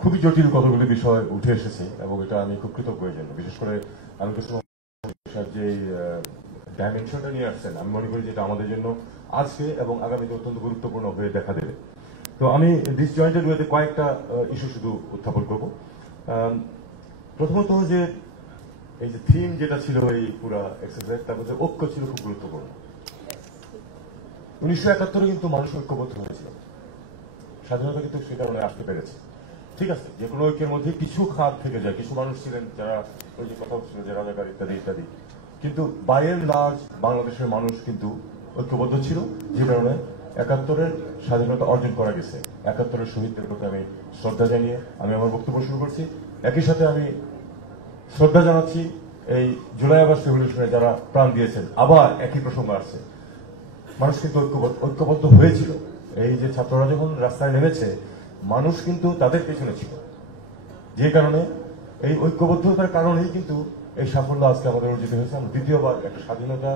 খুবই জটিল কতগুলি বিষয় উঠে এসেছে এবং এটা আমি খুব কৃতজ্ঞ এর জন্য। বিশেষ করে আমি যে ডাইমেনশনটা নিয়ে আসছেন, আমি মনে করি যে এটা আমাদের জন্য আজকে এবং আগামীতে অত্যন্ত গুরুত্বপূর্ণ হয়ে দেখা দেবে। তো আমি ডিসজয়েন্টেড ওয়েতে কয়েকটা ইস্যু শুধু উত্থাপন করব। প্রথমত যে এই যে থিম যেটা ছিল এই পুরা এক্সারসাইজ, তার মধ্যে ঐক্য ছিল খুব গুরুত্বপূর্ণ। 1971 কিন্তু মানুষ ঐক্যবদ্ধ হয়েছিল, স্বাধীনতা কিন্তু সে কারণে আসতে পেরেছে। ঠিক আছে, যে কোনো ঐক্যের মধ্যে কিছু খাত থেকে যায়, কিছু মানুষ ছিলেন যারা ওই যে কথা হচ্ছিল যে রাজাকার ইত্যাদি ইত্যাদি, কিন্তু বাই এন্ড লার্জ বাংলাদেশের মানুষ কিন্তু ঐক্যবদ্ধ ছিল, যে কারণে 71-এর স্বাধীনতা অর্জন করা গেছে। 71-এর শহীদদের প্রতি আমি শ্রদ্ধা জানিয়ে আমি আমার বক্তব্য শুরু করছি। একই সাথে আমি শ্রদ্ধা জানাচ্ছি এই জুলাই আগস্ট রেভলিউশনে যারা প্রাণ দিয়েছেন। আবার একই প্রসঙ্গ আসছে, মানুষ কিন্তু ঐক্যবদ্ধ হয়েছিল। এই যে ছাত্ররা যখন রাস্তায় নেমেছে, মানুষ কিন্তু তাদের পেছনে ছিল, যে কারণে এই ঐক্যবদ্ধতার কারণেই কিন্তু এই সাফল্য আজকে আমাদের অর্জিত হয়েছে। আমরা দ্বিতীয়বার একটা স্বাধীনতা,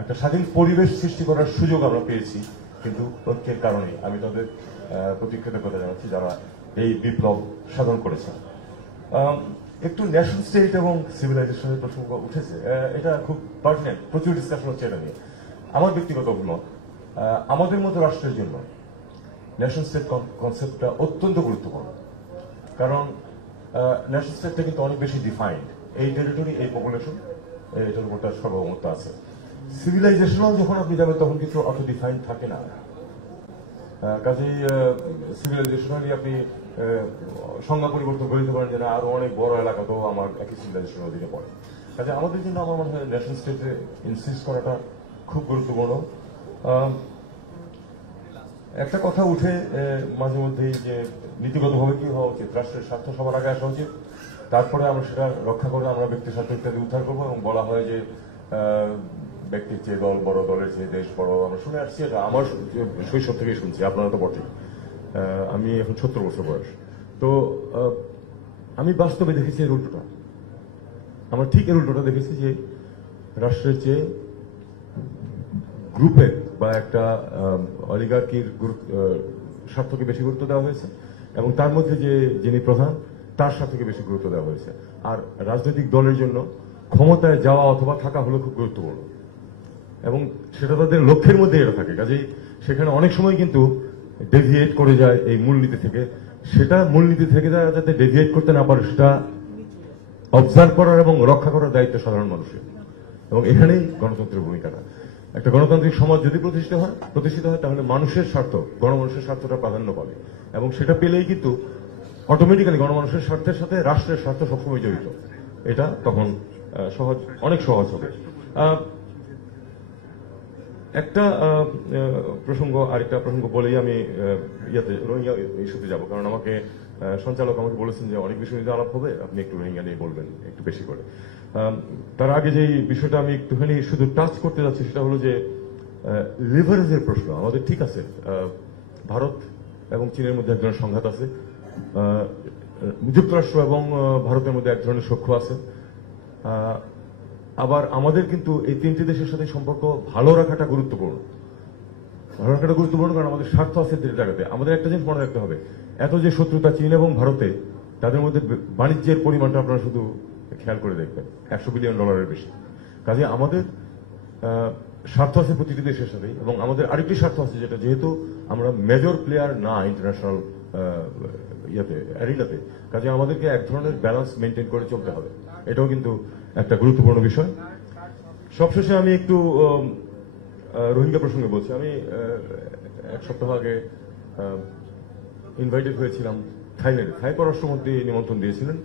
একটা স্বাধীন পরিবেশ সৃষ্টি করার সুযোগ আমরা পেয়েছি, কিন্তু ঐক্যের কারণেই। আমি তাদের প্রতি কৃতজ্ঞতা জানাচ্ছি যারা এই বিপ্লব সাধন করেছেন। একটু ন্যাশন স্টেট এবং সিভিলাইজেশনের প্রসঙ্গ উঠেছে, এটা খুব পার্টিনেন্ট, প্রচুর ডিসকাশন হচ্ছে এটা নিয়ে। আমার ব্যক্তিগত অভিমত, আমাদের মতো রাষ্ট্রের জন্য ন্যাশন স্টেট কনসেপ্টটা অত্যন্ত গুরুত্বপূর্ণ। কারণ ন্যাশন স্টেটটা কিন্তু অনেক বেশি ডিফাইন্ড, এই টেরিটরি, এই পপুলেশন, এটার উপর তার সার্বভৌমত্ব আছে। সিভিলাইজেশনাল যখন আপনি যাবেন তখন কিন্তু অত ডিফাইন্ড থাকে না। কাজেই সিভিলাইজেশনালি আপনি সংজ্ঞা পরিবর্তন করে দিতে পারেন যে না, আরো অনেক বড় এলাকা তো আমার একই সিভিলাইজেশনের অধীনে পড়ে। কাজে আমাদের জন্য আমার মনে হয় ন্যাশন স্টেটে ইনসিস্ট করাটা খুব গুরুত্বপূর্ণ। একটা কথা উঠে মাঝে মধ্যেই যে নীতিগতভাবে কি হওয়া উচিত, রাষ্ট্রের স্বার্থ সবার আগে আসা উচিত, তারপরে আমরা সেটা রক্ষা করে আমরা ব্যক্তির স্বার্থ ইত্যাদি উদ্ধার করবো। এবং বলা হয় যে ব্যক্তির চেয়ে দল বড়, দলের চেয়ে দেশ বড়। আমরা শুনে আসছি, এটা আমার শৈশব থেকেই শুনছি, আপনারা তো বটেই। আমি এখন 70 বছর বয়স। তো আমি বাস্তবে দেখেছি এর উল্টোটা। আমরা ঠিক এর উল্টোটা দেখেছি যে রাষ্ট্রের চেয়ে গ্রুপের বা একটা অলিগার্কির স্বার্থকে বেশি গুরুত্ব দেওয়া হয়েছে, এবং তার মধ্যে যে যিনি প্রধান তার স্বার্থকে বেশি গুরুত্ব দেওয়া হয়েছে। আর রাজনৈতিক দলের জন্য ক্ষমতায় যাওয়া অথবা থাকা হলো খুব গুরুত্বপূর্ণ, এবং সেটা তাদের লক্ষ্যের মধ্যে এটা থাকে। কাজেই সেখানে অনেক সময় কিন্তু ডেভিয়েট করে যায় এই মূলনীতি থেকে। সেটা মূলনীতি থেকে যাতে ডেভিয়েট করতে না পারে, সেটা অবজার্ভ করার এবং রক্ষা করার দায়িত্ব সাধারণ মানুষের। এবং এখানেই গণতন্ত্রের ভূমিকাটা। একটা গণতান্ত্রিক সমাজ যদি প্রতিষ্ঠিত হয় তাহলে মানুষের স্বার্থ, গণমানুষের স্বার্থটা প্রাধান্য পাবে, এবং সেটা পেলেই কিন্তু অটোমেটিক্যালি গণমানুষের স্বার্থের সাথে রাষ্ট্রের স্বার্থ সবসময় জড়িত। এটা তখন অনেক সহজ হবে। একটা আরেকটা প্রসঙ্গ বলেই আমি রোহিঙ্গা ইস্যুতে যাব, কারণ আমাকে সঞ্চালক আমাকে বলেছেন যে অনেক বিষয় নিয়ে আলাপ হবে, আপনি একটু রোহিঙ্গা নিয়ে বলবেন একটু বেশি করে। তার আগে যে বিষয়টা আমি একটুখানি শুধু টাচ করতে যাচ্ছি সেটা হলো যে লিভারেজের প্রশ্ন। আমাদের ঠিক আছে, ভারত এবং চীনের মধ্যে এক ধরনের সংঘাত আছে, যুক্তরাষ্ট্র এবং ভারতের মধ্যে এক ধরনের সখ্য আছে। আবার আমাদের কিন্তু এই তিনটি দেশের সাথে সম্পর্ক ভালো রাখাটা গুরুত্বপূর্ণ। কারণ আমাদের স্বার্থ আছে তিনটি জায়গাতে। আমাদের একটা জিনিস মনে রাখতে হবে, এত যে শত্রুতা চীন এবং ভারতে, তাদের মধ্যে বাণিজ্যের পরিমাণটা আপনারা শুধু খেয়াল করে দেখবেন, $100 বিলিয়ন বেশি। কাজে আমাদের স্বার্থ আছে প্রতিটি দেশের সাথেই, এবং আমাদের আরেকটি স্বার্থ আছে যেটা, যেহেতু আমরা মেজর প্লেয়ার না ইন্টারন্যাশনাল অ্যারিনাতে, কাজে আমাদেরকে এক ধরনের ব্যালেন্স মেনটেন করে চলতে হবে। এটাও কিন্তু একটা গুরুত্বপূর্ণ বিষয়। সবশেষে আমি একটু রোহিঙ্গা প্রসঙ্গে বলছি। আমি 1 সপ্তাহ আগে ইনভাইটেড হয়েছিলাম থাইল্যান্ডে। থাই পররাষ্ট্রমন্ত্রী নিমন্ত্রণ দিয়েছিলেন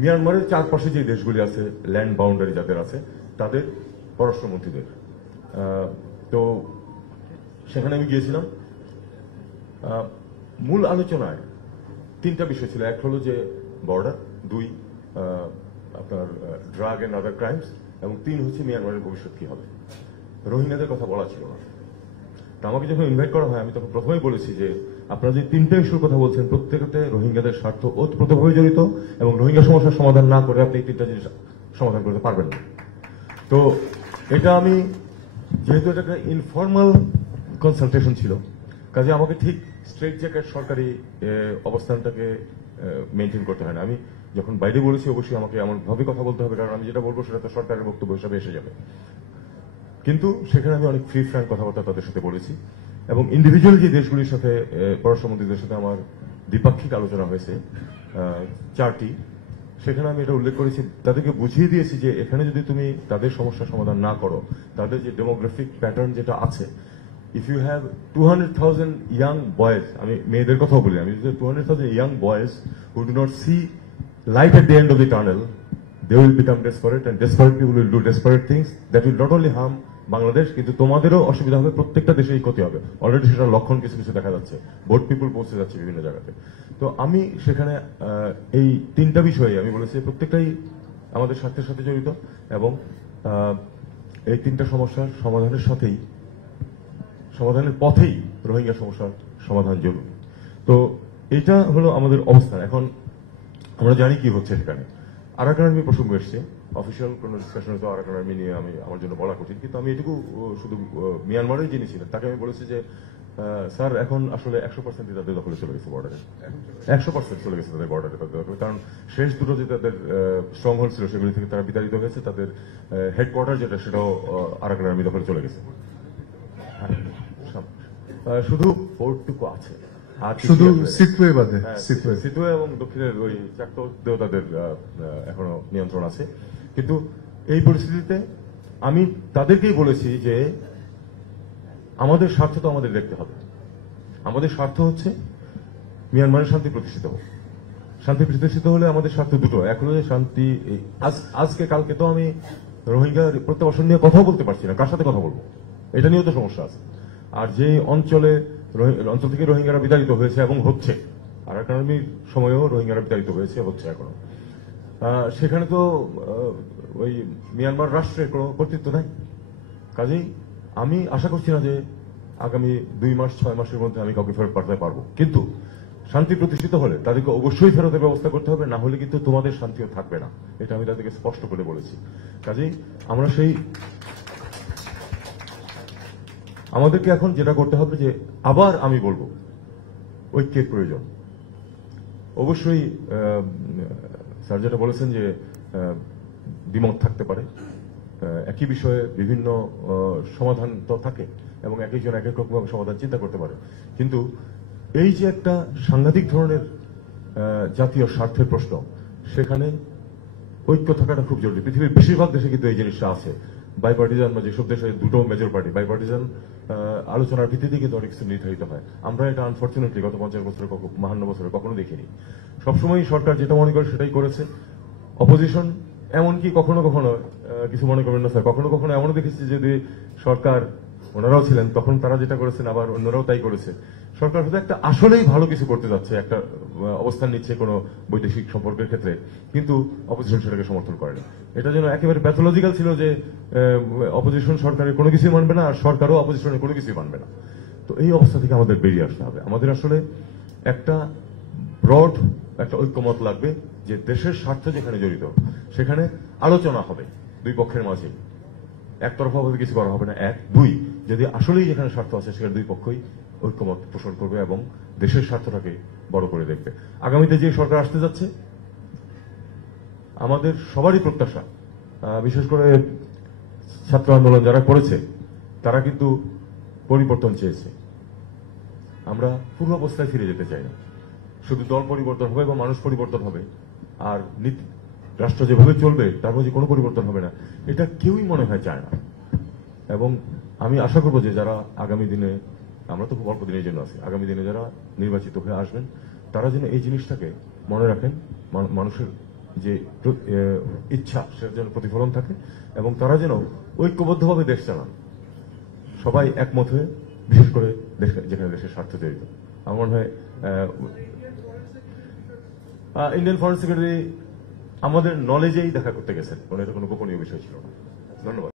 মিয়ানমারের চারপাশে যে দেশগুলি আছে, ল্যান্ড বাউন্ডারি যাদের আছে, তাদের পররাষ্ট্রমন্ত্রীদের। তো সেখানে আমি গিয়েছিলাম। মূল আলোচনায় 3টা বিষয় ছিল। এক হলো যে বর্ডার, 2 আপনার ড্রাগ এন্ড আদার ক্রাইমস, এবং 3 হচ্ছে মিয়ানমারের ভবিষ্যৎ কি হবে। রোহিঙ্গাদের কথা বলা ছিল না। তা আমাকে যখন ইনভাইট করা হয়, আমি তখন প্রথমেই বলেছি যে আপনারা যে 3টা ইস্যুর কথা বলছেন, প্রত্যেকতে রোহিঙ্গাদের স্বার্থ ওতপ্রোতভাবে জড়িত, এবং রোহিঙ্গা সমস্যার সমাধান না করে আপনি এই 3টা জিনিস সমাধান করতে পারবেন না। তো এটা আমি, যেহেতু এটা একটা ইনফর্মাল কনসালটেশন ছিল, কাজে আমাকে ঠিক স্ট্রেট জ্যাকেট সরকারি অবস্থানটাকে মেনটেন করতে হয় না। আমি যখন বাইরে বলেছি অবশ্যই আমাকে এমন ভাবে কথা বলতে হবে, কারণ আমি যেটা বলবো সেটা তো সরকারের বক্তব্য হিসাবে এসে যাবে। কিন্তু সেখানে আমি অনেক ফ্রি ফ্র্যাঙ্ক কথাবার্তা তাদের সাথে বলেছি, এবং ইন্ডিভিজুয়াল যে দেশগুলির সাথে পররাষ্ট্রমন্ত্রীদের সাথে আমার দ্বিপাক্ষিক আলোচনা হয়েছে 4টি, সেখানে আমি এটা উল্লেখ করেছি, তাদেরকে বুঝিয়ে দিয়েছি যে এখানে যদি তুমি তাদের সমস্যার সমাধান না করো, তাদের যে ডেমোগ্রাফিক প্যাটার্ন যেটা আছে, if you have 200,000 young boys, আমি মেয়েদের কথাও বলি, আমি যদি 200,000 young boys who do not see light at the end of the tunnel, they will become desperate, and desperate people will do desperate things that will not only harm Bangladesh, কিন্তু তোমাদেরও অসুবিধা হবে, প্রত্যেকটা দেশেই ক্ষতি হবে। অলরেডি সেটা লক্ষণ কিছু কিছু দেখা যাচ্ছে, বোট পিপুল পৌঁছে যাচ্ছে বিভিন্ন জায়গাতে। তো আমি সেখানে এই 3টা বিষয়ে আমি বলেছি প্রত্যেকটাই আমাদের স্বার্থের সাথে জড়িত, এবং এই 3টা সমস্যার সমাধানের পথেই রোহিঙ্গা সমস্যার সমাধান জরুরি। তো এটা হলো আমাদের অবস্থান। এখন আমরা জানি কি হচ্ছে সেখানে। আরাকান আর্মি প্রসঙ্গ এসছে, অফিসিয়াল কোন ডিসকাশন হয়তো আরাকান আর্মি নিয়ে আমার জন্য বলা কঠিন, কিন্তু আমি এটুকু শুধু মিয়ানমারের যিনি ছিলেন তাকে আমি বলেছি যে স্যার এখন আসলে 100% তাদের দখলে চলে গেছে বর্ডারে, 100% চলে গেছে তাদের বর্ডারে তাদের দখলে, কারণ শেষ দুটো যে তাদের স্ট্রং হোল্ড ছিল সেগুলি থেকে তারা বিতাড়িত হয়েছে, তাদের হেডকোয়ার্টার যেটা সেটাও আরাকান আর্মি দখলে চলে গেছে। শুধু পোর্টটুকু আছে, শুধু সিটওয়ে বাদে, সিটওয়ে এবং দক্ষিণের ওই চাকতেও তাদের এখনো নিয়ন্ত্রণ আছে। কিন্তু এই পরিস্থিতিতে আমি তাদেরকেই বলেছি যে আমাদের স্বার্থ তো আমাদের দেখতে হবে। আমাদের স্বার্থ হচ্ছে মিয়ানমারের শান্তি প্রতিষ্ঠিত হোক। শান্তি প্রতিষ্ঠিত হলে আমাদের স্বার্থ দুটো, এক হলো শান্তি। আজকে কালকে তো আমি রোহিঙ্গা প্রত্যাবাসন নিয়ে কথাও বলতে পারছি না, কার সাথে কথা বলবো, এটা নিয়েও তো সমস্যা আছে। আর যে অঞ্চল থেকে রোহিঙ্গারা বিতাড়িত হয়েছে এবং হচ্ছে, আরাকান আর্মির সময়েও রোহিঙ্গারা বিতাড়িত হয়েছে, হচ্ছে এখনো, সেখানে তো ওই মিয়ানমার রাষ্ট্রের কোনো কর্তৃত্ব নাই। কাজেই আমি আশা করছি না যে আগামী 2 মাস 6 মাসের মধ্যে আমি কাউকে ফেরত পাঠাতে পারবো, কিন্তু শান্তি প্রতিষ্ঠিত হলে তাদেরকে অবশ্যই ফেরতের ব্যবস্থা করতে হবে, না হলে কিন্তু তোমাদের শান্তিও থাকবে না, এটা আমি তাদেরকে স্পষ্ট করে বলেছি। কাজেই আমাদেরকে এখন যেটা করতে হবে যে, আবার আমি বলবো ঐক্যের প্রয়োজন। অবশ্যই স্যার যেটা বলেছেন যে দ্বিমত থাকতে পারে, একই বিষয়ে বিভিন্ন সমাধান তো থাকে, এবং এক একজন এক এক রকম সমাধান চিন্তা করতে পারে, কিন্তু এই যে একটা সাংঘাতিক ধরনের জাতীয় স্বার্থের প্রশ্ন, সেখানে ঐক্য থাকাটা খুব জরুরি। পৃথিবীর বেশিরভাগ দেশে কিন্তু এই জিনিসটা আছে। বাইপার্টিজান বা যেসব দেশে দুটো মেজর পার্টি, বাইপার্টিজান আলোচনার ভিত্তিতে কিন্তু অনেক কিছু নির্ধারিত হয়। আমরা এটা আনফর্চুনেটলি গত 50 বছরে 52 বছরে কখনো দেখিনি। সবসময় সরকার যেটা মনে করে সেটাই করেছে। অপোজিশন এমনকি কখনো কখনো, কিছু মনে করবেন না স্যার, কখনো কখনো এমনও দেখেছি যদি সরকার, ওনারাও ছিলেন তখন, তারা যেটা করেছেন আবার অন্যরাও তাই করেছে। সরকার হয়তো একটা আসলেই ভালো কিছু করতে যাচ্ছে, একটা অবস্থান নিচ্ছে কোনো বৈদেশিক সম্পর্কের ক্ষেত্রে, কিন্তু অপোজিশন সেটাকে সমর্থন করেনি। এটা যেন একেবারে প্যাথোলজিক্যাল ছিল যে অপোজিশন সরকারের কোনো কিছুই মানবে না, আর সরকারও অপোজিশনের কোনো কিছুই মানবে না। তো এই অবস্থা থেকে আমাদের বেরিয়ে আসতে হবে। আমাদের আসলে একটা ব্রড একটা ঐক্যমত লাগবে যে দেশের স্বার্থ যেখানে জড়িত সেখানে আলোচনা হবে দুই পক্ষের মাঝে, একতরফাভাবে কিছু করা হবে না। 1, 2, যদি আসলেই যেখানে স্বার্থ আছে সেখানে দুই পক্ষই ঐক্যমত পোষণ করবে এবং দেশের স্বার্থটাকে বড় করে দেখবে। আগামীতে যে সরকার আসতে যাচ্ছে, আমাদের সবারই প্রত্যাশা, বিশেষ করে ছাত্র আন্দোলন যারা করেছে তারা কিন্তু পরিবর্তন চেয়েছে। আমরা পূর্বাবস্থায় ফিরে যেতে চাই না। শুধু দল পরিবর্তন হবে বা মানুষ পরিবর্তন হবে, আর রাষ্ট্র যেভাবে চলবে তার মধ্যে কোনো পরিবর্তন হবে না, এটা কেউই মনে হয় চায় না। এবং আমি আশা করবো যে যারা আগামী দিনে, আমরা তো খুব অল্প দিনের জন্য আছি, আগামী দিনে যারা নির্বাচিত হয়ে আসবেন তারা যেন এই জিনিসটাকে মনে রাখেন, মানুষের যে ইচ্ছা সেটার যেন প্রতিফলন থাকে, এবং তারা যেন ঐক্যবদ্ধভাবে দেশ চালান, সবাই একমত হয়ে, বিশেষ করে যেখানে দেশের স্বার্থ জড়িত। আমার মনে হয় ইন্ডিয়ান ফরেন সেক্রেটারি আমাদের নলেজেই দেখা করতে গেছেন, এটা কোনো গোপনীয় বিষয় ছিল না। ধন্যবাদ।